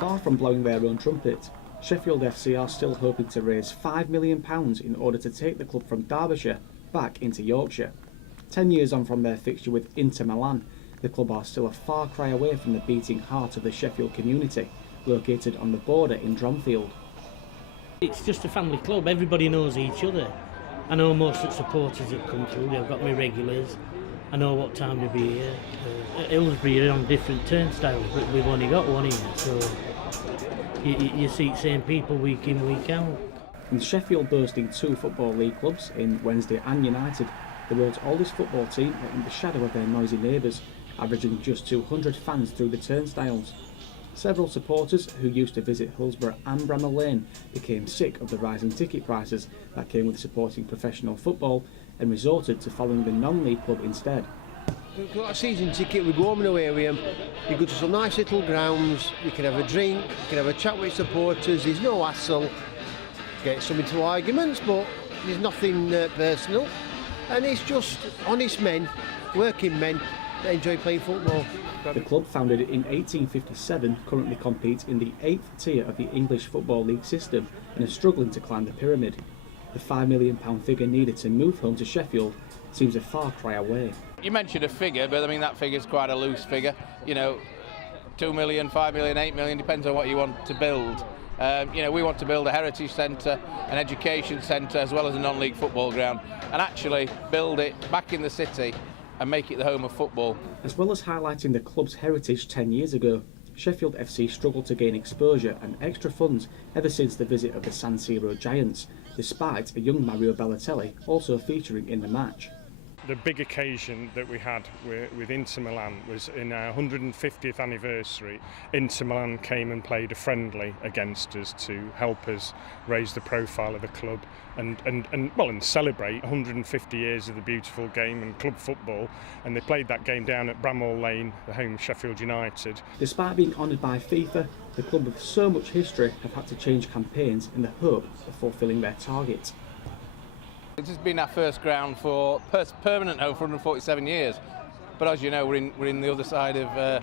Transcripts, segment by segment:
Far from blowing their own trumpet, Sheffield FC are still hoping to raise £5 million in order to take the club from Derbyshire back into Yorkshire. 10 years on from their fixture with Inter Milan, the club are still a far cry away from the beating heart of the Sheffield community, located on the border in Dronfield. It's just a family club, everybody knows each other. I know most of the supporters that come through, they've got my regulars. I know what time to be here. At Hillsbury are on different turnstiles, but we've only got one here, so you see the same people week in, week out. With Sheffield boasting 2 Football League clubs in Wednesday and United, the world's oldest football team are in the shadow of their noisy neighbours, averaging just 200 fans through the turnstiles. Several supporters who used to visit Hillsborough and Bramall Lane became sick of the rising ticket prices that came with supporting professional football and resorted to following the non-league club instead. We've got a season ticket, we go home and away with them, we go to some nice little grounds, we can have a drink, we can have a chat with supporters, there's no hassle, get some into arguments, but there's nothing personal, and it's just honest men, working men that enjoy playing football. The club, founded in 1857, currently competes in the 8th tier of the English Football League system and is struggling to climb the pyramid. The £5 million figure needed to move home to Sheffield seems a far cry away. You mentioned a figure, but I mean that figure's quite a loose figure. You know, 2 million, 5 million, 8 million, depends on what you want to build. We want to build a heritage centre, an education centre, as well as a non-league football ground, and actually build it back in the city and make it the home of football. As well as highlighting the club's heritage 10 years ago, Sheffield FC struggled to gain exposure and extra funds ever since the visit of the San Siro Giants, despite a young Mario Balotelli also featuring in the match. The big occasion that we had with Inter Milan was in our 150th anniversary. Inter Milan came and played a friendly against us to help us raise the profile of the club and celebrate 150 years of the beautiful game and club football. And they played that game down at Bramall Lane, the home of Sheffield United. Despite being honoured by FIFA, the club with so much history have had to change campaigns in the hope of fulfilling their target. This has been our first ground for permanent home for 147 years, but as you know, we're in the other side of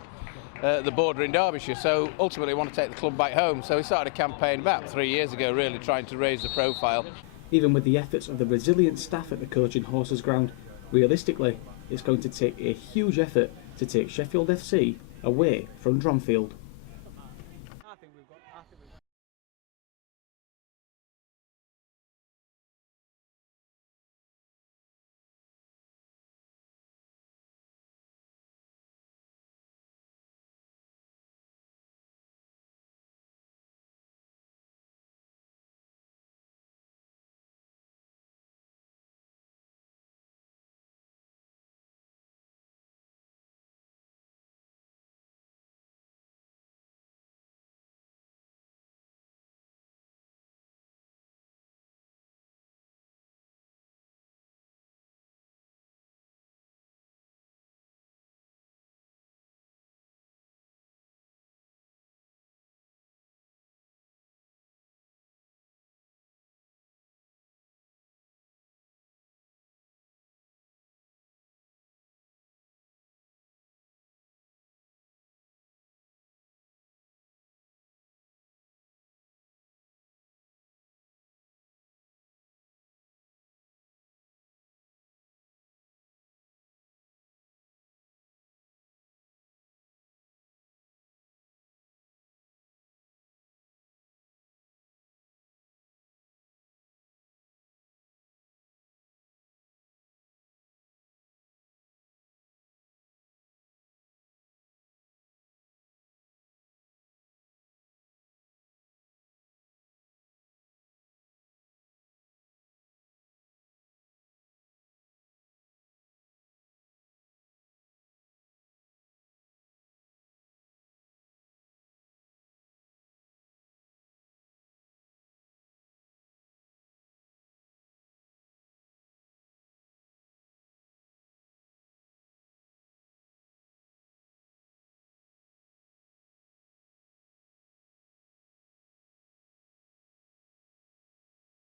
the border in Derbyshire, so ultimately we want to take the club back home. So we started a campaign about 3 years ago, really trying to raise the profile. Even with the efforts of the resilient staff at the Coach and Horses ground, realistically, it's going to take a huge effort to take Sheffield FC away from Dronfield.